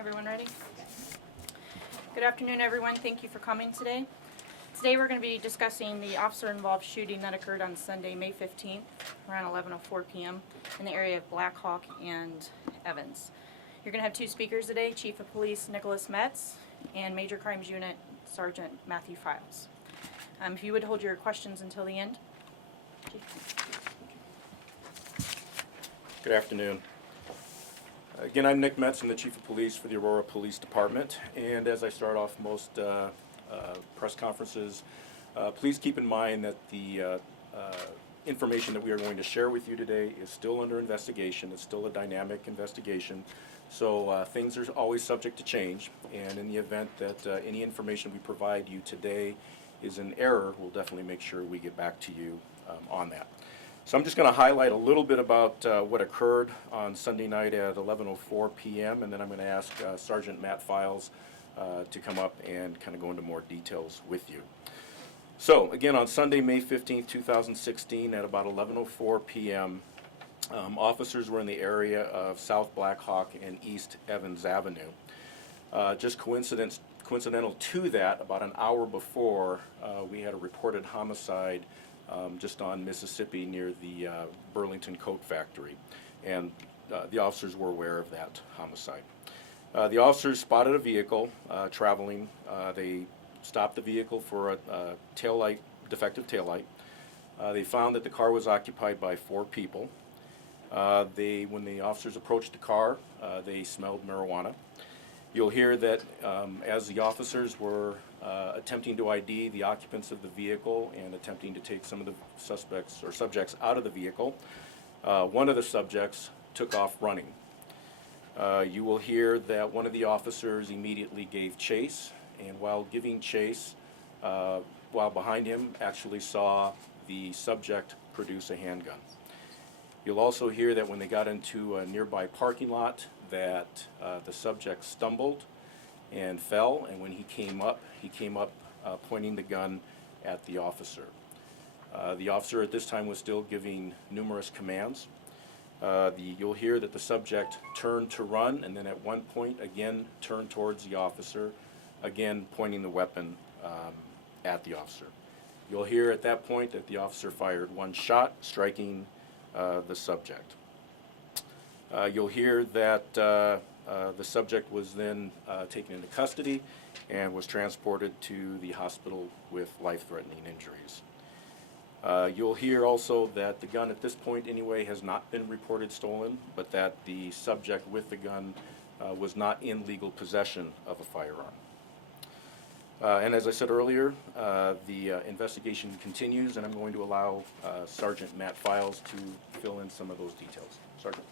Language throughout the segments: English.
Everyone ready? Good afternoon, everyone. Thank you for coming today. Today we're going to be discussing the officer-involved shooting that occurred on Sunday, May 15th, around 11:04 p.m. in the area of Blackhawk and Evans. You're going to have two speakers today, Chief of Police Metz and Major Crimes Unit Sergeant Matthew Files. If you would hold your questions until the end. Chief. Good afternoon. Again, I'm Nick Metz. I'm the Chief of Police for the Aurora Police Department. And as I start off most press conferences, please keep in mind that the information that we are going to share with you today is still under investigation. It's still a dynamic investigation. So things are always subject to change. And in the event that any information we provide you today is an error, we'll definitely make sure we get back to you on that. So I'm just going to highlight a little bit about what occurred on Sunday night at 11:04 p.m. and then I'm going to ask Sergeant Matt Files to come up and kind of go into more details with you. So again, on Sunday, May 15th, 2016 at about 11:04 p.m., officers were in the area of South Blackhawk and East Evans Avenue. Just coincidental to that, about an hour before, we had a reported homicide just on Mississippi near the Burlington Coat Factory, and the officers were aware of that homicide. The officers spotted a vehicle traveling. They stopped the vehicle for a defective taillight. They found that the car was occupied by 4 people. When the officers approached the car, they smelled marijuana. You'll hear that as the officers were attempting to ID the occupants of the vehicle and attempting to take some of the suspects or subjects out of the vehicle, one of the subjects took off running. You will hear that one of the officers immediately gave chase, and while giving chase, while behind him, actually saw the subject produce a handgun. You'll also hear that when they got into a nearby parking lot, that the subject stumbled and fell, and when he came up pointing the gun at the officer. The officer at this time was still giving numerous commands. You'll hear that the subject turned to run, and then at one point again turned towards the officer, again pointing the weapon at the officer. You'll hear at that point that the officer fired one shot, striking the subject. You'll hear that the subject was then taken into custody and was transported to the hospital with life-threatening injuries. You'll hear also that the gun at this point anyway has not been reported stolen, but that the subject with the gun was not in legal possession of a firearm. And as I said earlier, the investigation continues, and I'm going to allow Sergeant Matt Files to fill in some of those details. Sergeant.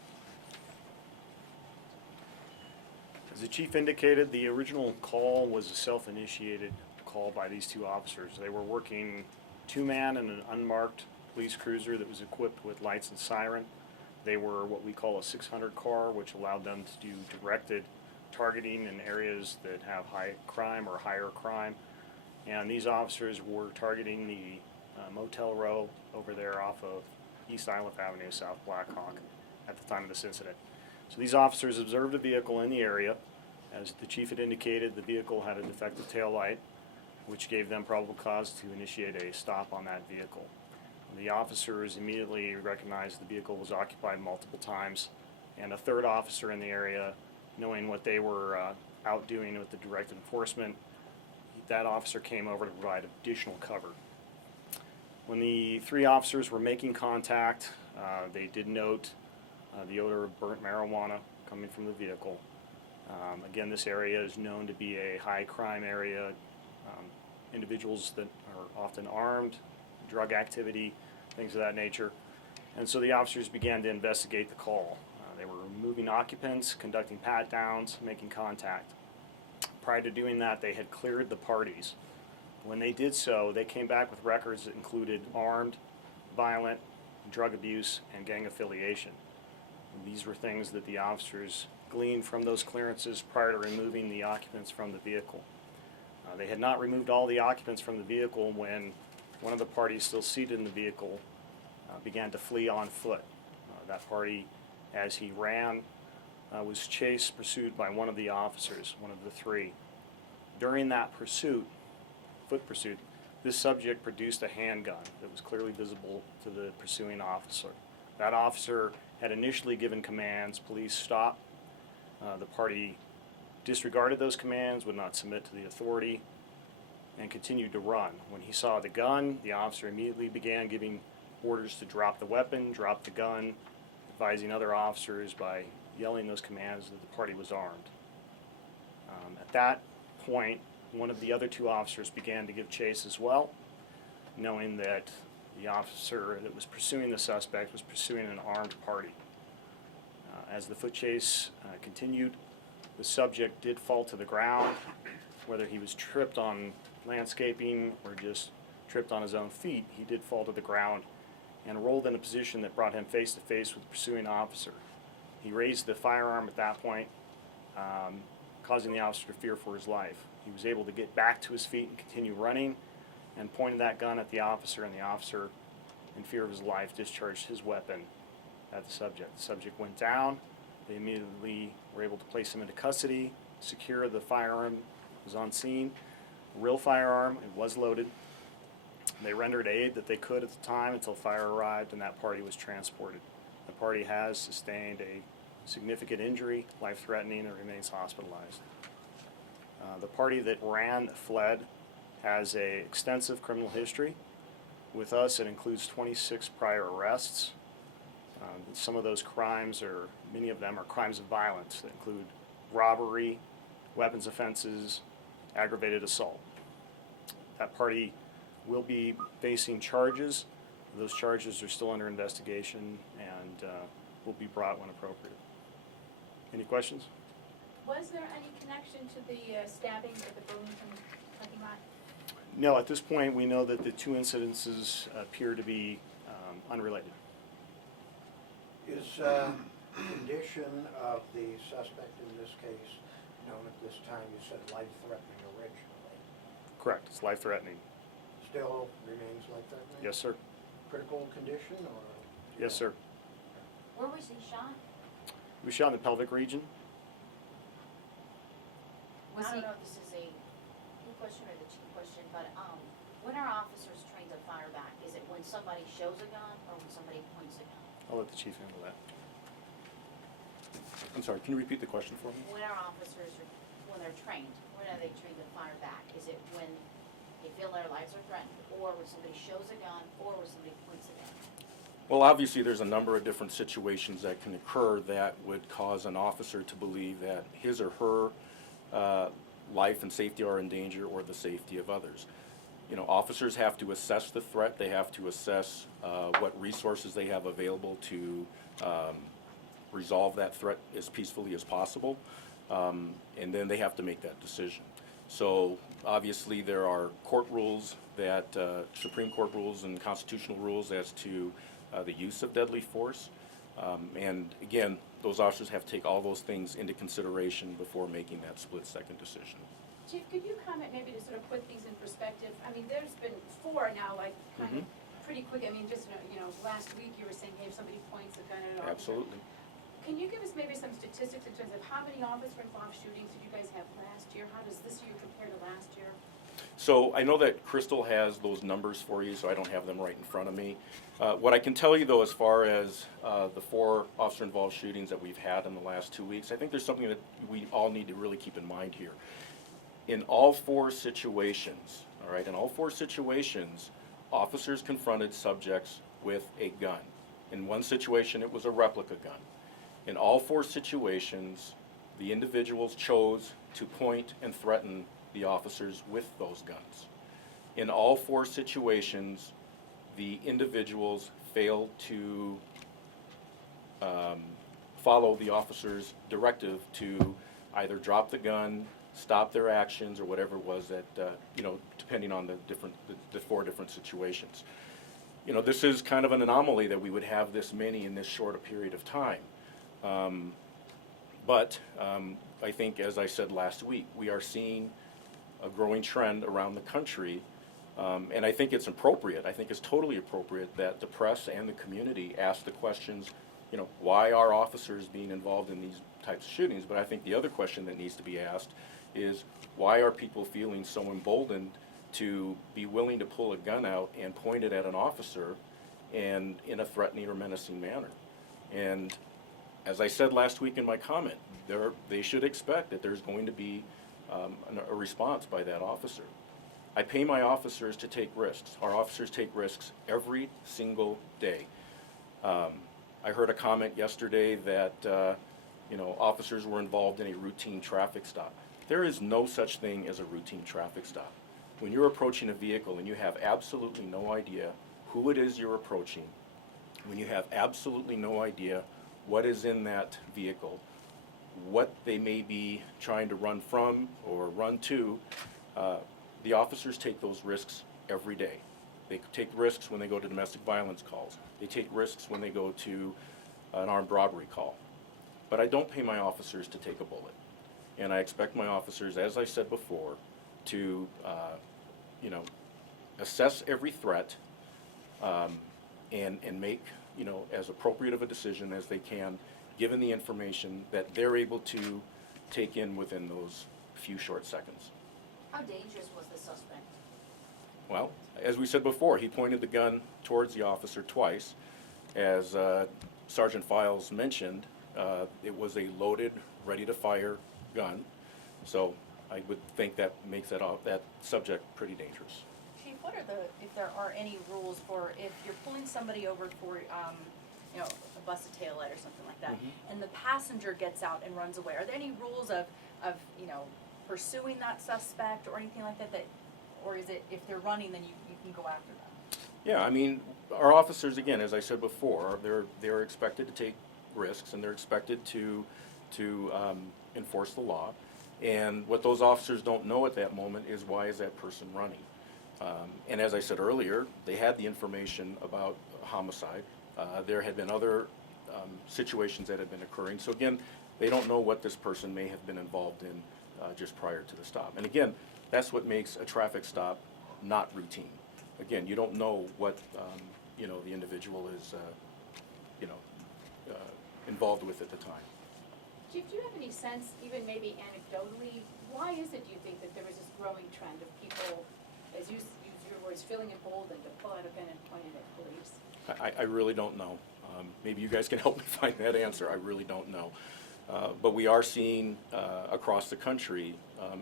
As the chief indicated, the original call was a self-initiated call by these two officers. They were working 2-man in an unmarked police cruiser that was equipped with lights and siren. They were what we call a 600 car, which allowed them to do directed targeting in areas that have high crime or higher crime. And these officers were targeting the Motel Row over there off of East Island Avenue, South Blackhawk, at the time of this incident. So these officers observed a vehicle in the area. As the chief had indicated, the vehicle had a defective taillight, which gave them probable cause to initiate a stop on that vehicle. The officers immediately recognized the vehicle was occupied multiple times, and a third officer in the area, knowing what they were out doing with the direct enforcement, that officer came over to provide additional cover. When the 3 officers were making contact, they did note the odor of burnt marijuana coming from the vehicle. Again, this area is known to be a high crime area. Individuals that are often armed, drug activity, things of that nature. And so the officers began to investigate the call. They were removing occupants, conducting pat-downs, making contact. Prior to doing that, they had cleared the parties. When they did so, they came back with records that included armed, violent, drug abuse, and gang affiliation. These were things that the officers gleaned from those clearances prior to removing the occupants from the vehicle. They had not removed all the occupants from the vehicle when one of the parties still seated in the vehicle began to flee on foot. That party, as he ran, was chased, pursued by one of the officers, one of the three. During that pursuit, foot pursuit, this subject produced a handgun that was clearly visible to the pursuing officer. That officer had initially given commands, police stop. The party disregarded those commands, would not submit to the authority, and continued to run. When he saw the gun, the officer immediately began giving orders to drop the weapon, drop the gun, advising other officers by yelling those commands that the party was armed. At that point, one of the other two officers began to give chase as well, knowing that the officer that was pursuing the suspect was pursuing an armed party. As the foot chase continued, the subject did fall to the ground. Whether he was tripped on landscaping or just tripped on his own feet, he did fall to the ground and rolled in a position that brought him face to face with the pursuing officer. He raised the firearm at that point, causing the officer to fear for his life. He was able to get back to his feet and continue running, and pointed that gun at the officer, and the officer, in fear of his life, discharged his weapon at the subject. The subject went down. They immediately were able to place him into custody, secure the firearm, was on scene. A real firearm, it was loaded. They rendered aid that they could at the time until fire arrived and that party was transported. The party has sustained a significant injury, life-threatening, and remains hospitalized. The party that fled, has an extensive criminal history. With us, it includes 26 prior arrests. Some of those crimes, or many of them, are crimes of violence that include robbery, weapons offenses, aggravated assault. That party will be facing charges. Those charges are still under investigation and will be brought when appropriate. Any questions? Was there any connection to the stabbings at the Burlington parking lot? No, at this point, we know that the two incidences appear to be unrelated. Is the condition of the suspect in this case known at this time? You said life-threatening originally. Correct, it's life-threatening. Still remains life-threatening? Yes, sir. Critical condition or? Yes, sir. Where was he shot? He was shot in the pelvic region. Was I he, don't know if this is a you question or the chief question, but when are officers trained to fire back? Is it when somebody shows a gun or when somebody points a gun? I'll let the chief handle that. I'm sorry, can you repeat the question for me? When are officers, when they're trained, when are they trained to fire back? Is it when they feel their lives are threatened, or when somebody shows a gun, or when somebody points a gun? Well, obviously, there's a number of different situations that can occur that would cause an officer to believe that his or her life and safety are in danger, or the safety of others. You know, officers have to assess the threat. They have to assess what resources they have available to resolve that threat as peacefully as possible, and then they have to make that decision. So obviously there are court rules that, Supreme Court rules and constitutional rules as to the use of deadly force. And again, those officers have to take all those things into consideration before making that split-second decision. Chief, could you comment maybe to sort of put these in perspective? I mean, there's been 4 now, like, kind of pretty quick. I mean, just, last week you were saying, hey, if somebody points a gun at an officer. Absolutely. Can you give us maybe some statistics in terms of how many officer-involved shootings did you guys have last year? How does this year compare to last year? So I know that Crystal has those numbers for you, so I don't have them right in front of me. What I can tell you, though, as far as the 4 officer-involved shootings that we've had in the last 2 weeks, I think there's something that we all need to really keep in mind here. In all 4 situations, all right, in all 4 situations, officers confronted subjects with a gun. In one situation, it was a replica gun. In all 4 situations, the individuals chose to point and threaten the officers with those guns. In all 4 situations, the individuals failed to follow the officer's directive to either drop the gun, stop their actions, or whatever it was that, depending on the 4 different situations. This is kind of an anomaly that we would have this many in this short a period of time. But I think, as I said last week, we are seeing a growing trend around the country, and I think it's appropriate. I think it's totally appropriate that the press and the community ask the questions, why are officers being involved in these types of shootings? But I think the other question that needs to be asked is, why are people feeling so emboldened to be willing to pull a gun out and point it at an officer and in a threatening or menacing manner? And as I said last week in my comment, they should expect that there's going to be a response by that officer. I pay my officers to take risks. Our officers take risks every single day. I heard a comment yesterday that officers were involved in a routine traffic stop. There is no such thing as a routine traffic stop. When you're approaching a vehicle and you have absolutely no idea who it is you're approaching, when you have absolutely no idea what is in that vehicle, what they may be trying to run from or run to, the officers take those risks every day. They take risks when they go to domestic violence calls. They take risks when they go to an armed robbery call. But I don't pay my officers to take a bullet. And I expect my officers, as I said before, to assess every threat and make as appropriate of a decision as they can, given the information that they're able to take in within those few short seconds. How dangerous was the suspect? Well, as we said before, he pointed the gun towards the officer twice. As Sergeant Files mentioned, it was a loaded, ready-to-fire gun. So I would think that makes that subject pretty dangerous. Chief, if there are any rules for if you're pulling somebody over for, a busted taillight or something like that, and the passenger gets out and runs away, are there any rules of pursuing that suspect or anything like that, or is it if they're running, then you can go after them? Yeah, I mean, our officers, again, as I said before, they're expected to take risks and they're expected to enforce the law. And what those officers don't know at that moment is, why is that person running? And as I said earlier, they had the information about a homicide. There had been other situations that had been occurring. So again, they don't know what this person may have been involved in just prior to the stop. And again, that's what makes a traffic stop not routine. Again, you don't know what the individual is involved with at the time. Chief, do you have any sense, even maybe anecdotally, why is it, do you think, that there is this growing trend of people, as you use your words, feeling emboldened to pull out a gun and point it at police? I really don't know. Maybe you guys can help me find that answer. I really don't know. But we are seeing across the country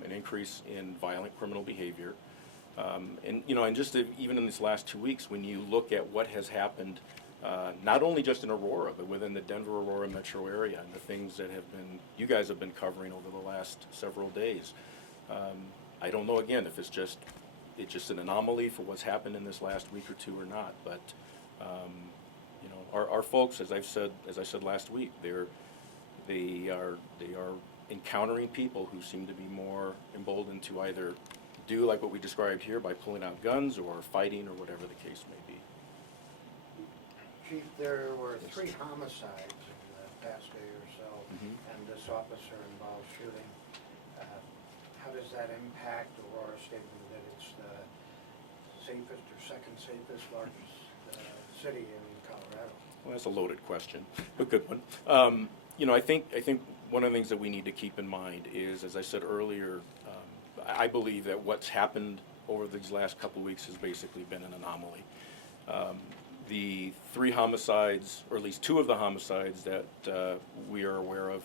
an increase in violent criminal behavior. And just even in these last 2 weeks, when you look at what has happened, not only just in Aurora, but within the Denver-Aurora metro area, and the things that you guys have been covering over the last several days. I don't know, again, if it's just an anomaly for what's happened in this last week or two or not. But our folks, as I said last week, they are encountering people who seem to be more emboldened to either do like what we described here by pulling out guns or fighting or whatever the case may be. Chief, there were 3 homicides in the past day or so, and this officer involved shooting. How does that impact Aurora's statement that it's the safest or second safest largest city in Colorado? Well, that's a loaded question, but good one. I think one of the things that we need to keep in mind is, as I said earlier, I believe that what's happened over these last couple of weeks has basically been an anomaly. The 3 homicides, or at least 2 of the homicides that we are aware of,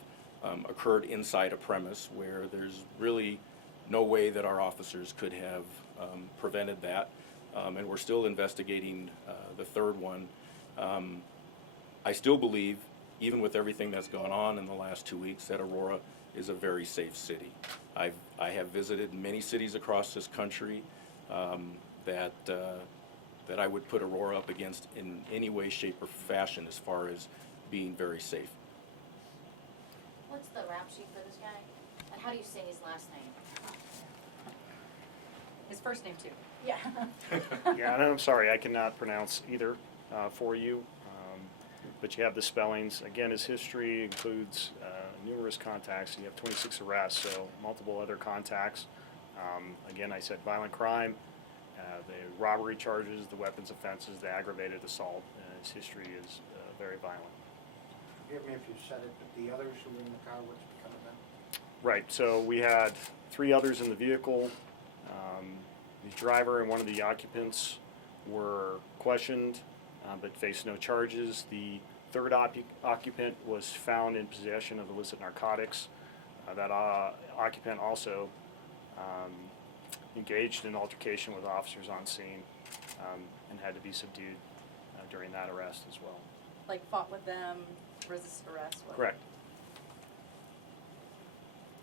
occurred inside a premise where there's really no way that our officers could have prevented that, and we're still investigating the 3rd one. I still believe, even with everything that's gone on in the last 2 weeks, that Aurora is a very safe city. I have visited many cities across this country that I would put Aurora up against in any way, shape, or fashion as far as being very safe. What's the rap sheet for this guy? And how do you say his last name? His first name too. Yeah. Yeah, and I'm sorry, I cannot pronounce either for you, but you have the spellings. Again, his history includes numerous contacts. You have 26 arrests, so multiple other contacts. Again, I said violent crime, the robbery charges, the weapons offenses, the aggravated assault. His history is very violent. forgive me if you said it, but the others who were in the car, what's become of them? Right, so we had 3 others in the vehicle. The driver and one of the occupants were questioned, but faced no charges. The third occupant was found in possession of illicit narcotics. That occupant also engaged in altercation with officers on scene and had to be subdued during that arrest as well. Like fought with them, resisted arrest? What? Correct.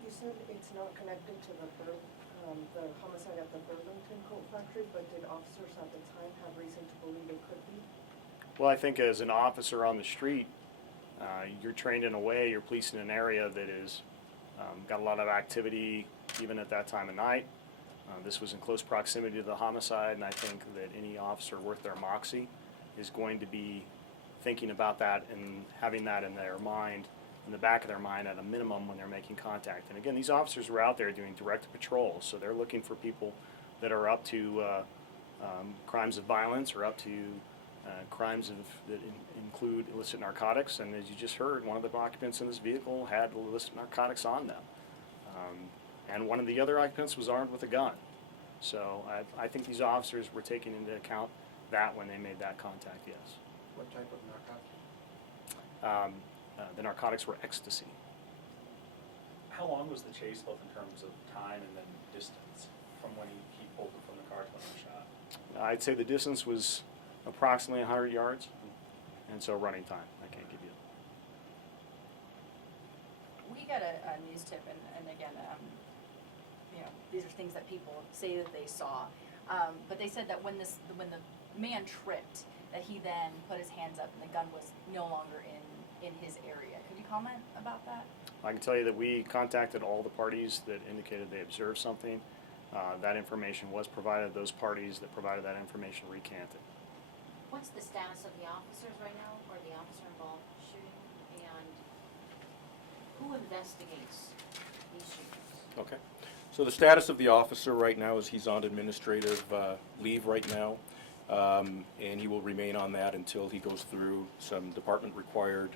You said it's not connected to the homicide at the Burlington coat factory, but did officers at the time have reason to believe it could be? Well, I think as an officer on the street, you're trained in a way, you're policing an area that is got a lot of activity even at that time of night. This was in close proximity to the homicide, and I think that any officer worth their moxie is going to be thinking about that and having that in their mind, in the back of their mind at a minimum when they're making contact. And again, these officers were out there doing direct patrols, so they're looking for people that are up to crimes of violence or up to crimes that include illicit narcotics. And as you just heard, one of the occupants in this vehicle had illicit narcotics on them. And one of the other occupants was armed with a gun. So I think these officers were taking into account that when they made that contact, yes. What type of narcotics? The narcotics were ecstasy. How long was the chase, both in terms of time and then distance, from when he pulled it from the car to when he was shot? I'd say the distance was approximately 100 yards, and so running time, I can't give you. We got a news tip, and again, you know, these are things that people say that they saw, but they said that when the man tripped, that he then put his hands up and the gun was no longer in his area. Could you comment about that? I can tell you that we contacted all the parties that indicated they observed something. That information was provided. Those parties that provided that information recanted. What's the status of the officers right now, or the officer involved shooting, and who investigates these shootings? Okay. So the status of the officer right now is he's on administrative leave right now, and he will remain on that until he goes through some department-required,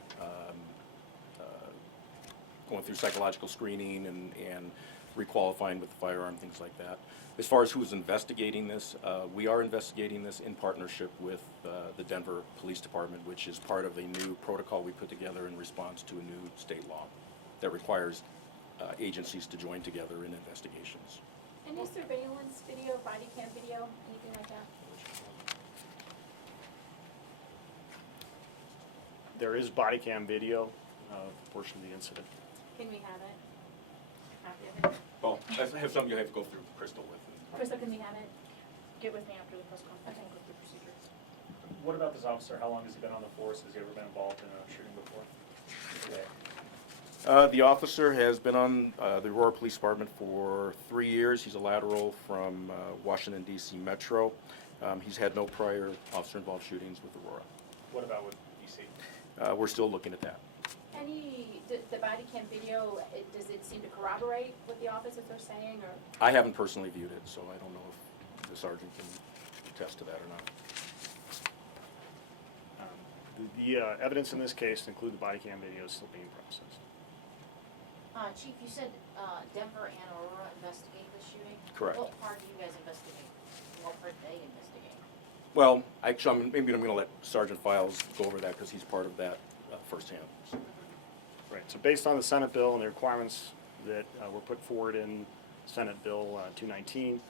going through psychological screening and requalifying with the firearm, things like that. As far as who's investigating this, we are investigating this in partnership with the Denver Police Department, which is part of a new protocol we put together in response to a new state law that requires agencies to join together in investigations. And is surveillance video, body cam video, anything like that? There is body cam video of a portion of the incident. Can we have it? Copy of it? Well, I have something you have to go through Crystal with. Crystal, can we have it? Get with me after the press conference Okay. and go through procedures. What about this officer? How long has he been on the force? Has he ever been involved in a shooting before? Okay. The officer has been on the Aurora Police Department for 3 years. He's a lateral from Washington, D.C. Metro. He's had no prior officer-involved shootings with Aurora. What about with DC? We're still looking at that. The body cam video, does it seem to corroborate what the officers are saying, or? I haven't personally viewed it, so I don't know if the sergeant can attest to that or not. The evidence in this case, include the body cam video, is still being processed. Chief, you said Denver and Aurora investigate the shooting? Correct. What part do you guys investigate? What part do they investigate? Well, actually, maybe I'm going to let Sergeant Files go over that because he's part of that firsthand. So. Right, so based on the Senate bill and the requirements that were put forward in Senate Bill 219,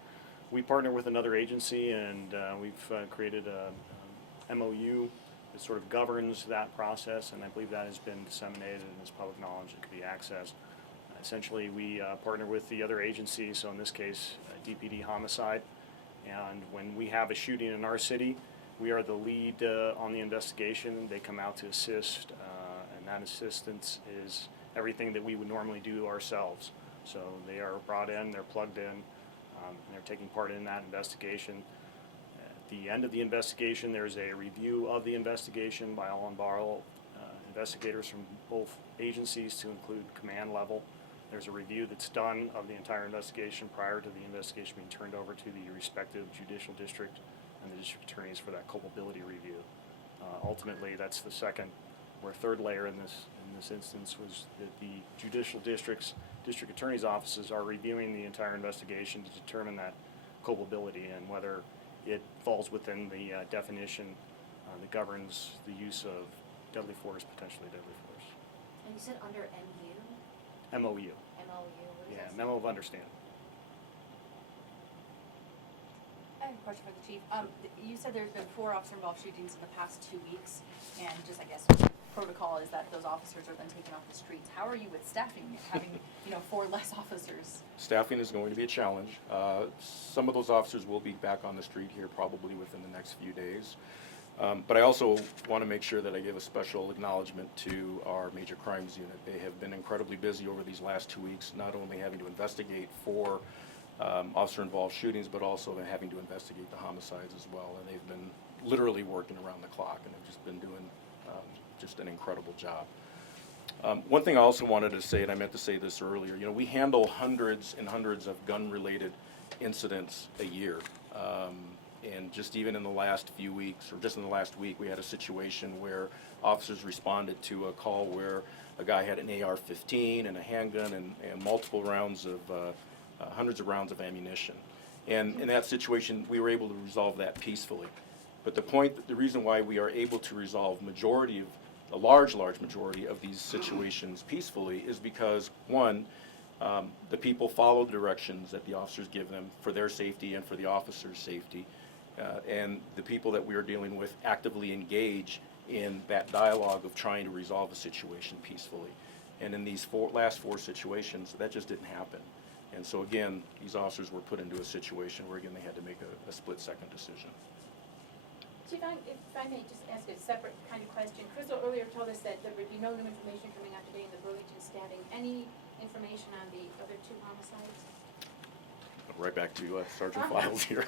we partner with another agency, and we've created a MOU that sort of governs that process, and I believe that has been disseminated and is public knowledge that could be accessed. Essentially, we partner with the other agency, so in this case, DPD Homicide, and when we have a shooting in our city, we are the lead on the investigation. They come out to assist, and that assistance is everything that we would normally do ourselves. So they are brought in, they're plugged in, and they're taking part in that investigation. At the end of the investigation, there's a review of the investigation by all involved investigators from both agencies to include command level. There's a review that's done of the entire investigation prior to the investigation being turned over to the respective judicial district and the district attorneys for that culpability review. Ultimately, that's the second where third layer in this instance was that the judicial district attorney's offices are reviewing the entire investigation to determine that culpability and whether it falls within the definition that governs the use of deadly force, potentially deadly force. And you said under MU? MOU. MOU, what does Yeah, that stand memo of for? understanding. I have a question for the chief. You said there's been 4 officer-involved shootings in the past 2 weeks, and just, I guess, protocol is that those officers are then taken off the streets. How are you with staffing, having, 4 less officers? Staffing is going to be a challenge. Some of those officers will be back on the street here probably within the next few days. But I also want to make sure that I give a special acknowledgement to our major crimes unit. They have been incredibly busy over these last 2 weeks, not only having to investigate 4 officer-involved shootings, but also having to investigate the homicides as well. And they've been literally working around the clock, and have just been doing just an incredible job. One thing I also wanted to say, and I meant to say this earlier, we handle hundreds and hundreds of gun-related incidents a year. And just even in the last few weeks, or just in the last week, we had a situation where officers responded to a call where a guy had an AR-15 and a handgun and multiple rounds of, hundreds of rounds of ammunition. And in that situation, we were able to resolve that peacefully. But the reason why we are able to resolve a large majority of these situations peacefully is because, one, the people follow the directions that the officers give them for their safety and for the officers' safety. And the people that we are dealing with actively engage in that dialogue of trying to resolve a situation peacefully. And in these last 4 situations, that just didn't happen. And so again, these officers were put into a situation where, again, they had to make a split-second decision. Chief, if I may just ask a separate kind of question. Crystal earlier told us that there would be no new information coming out today in the Burlington stabbing. Any information on the other 2 homicides? Right back to Sergeant Files here.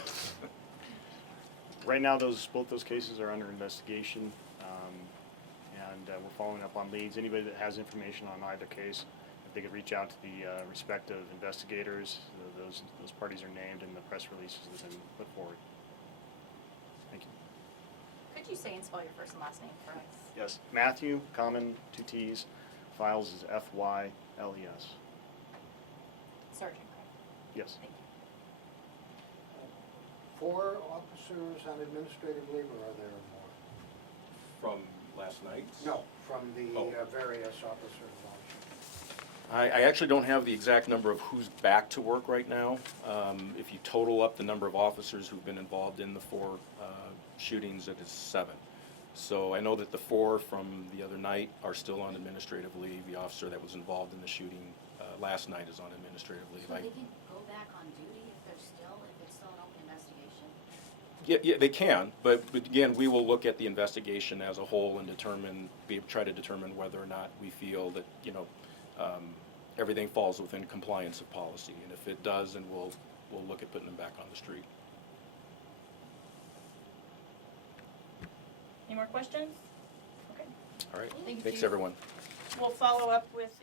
Right now, both those cases are under investigation, and we're following up on leads. Anybody that has information on either case, if they could reach out to the respective investigators, those parties are named in the press releases that have been put forward. Thank you. Could you say and spell your first and last name for us? Yes, Matthew, common 2 T's, Files is F-Y-L-E-S. Sergeant, correct? Yes. Thank you. 4 officers on administrative leave, or are there more? From last night? No, from the Oh. various officers involved. I actually don't have the exact number of who's back to work right now. If you total up the number of officers who've been involved in the 4 shootings, it is 7. So I know that the 4 from the other night are still on administrative leave. The officer that was involved in the shooting last night is on administrative leave. So they can go back on duty if it's still an open investigation? Yeah, they can, but again, we will look at the investigation as a whole and try to determine whether or not we feel that, everything falls within compliance of policy. And if it does, then we'll look at putting them back on the street. Any more questions? Okay. All right, Thank you, thanks Chief. everyone. We'll follow up with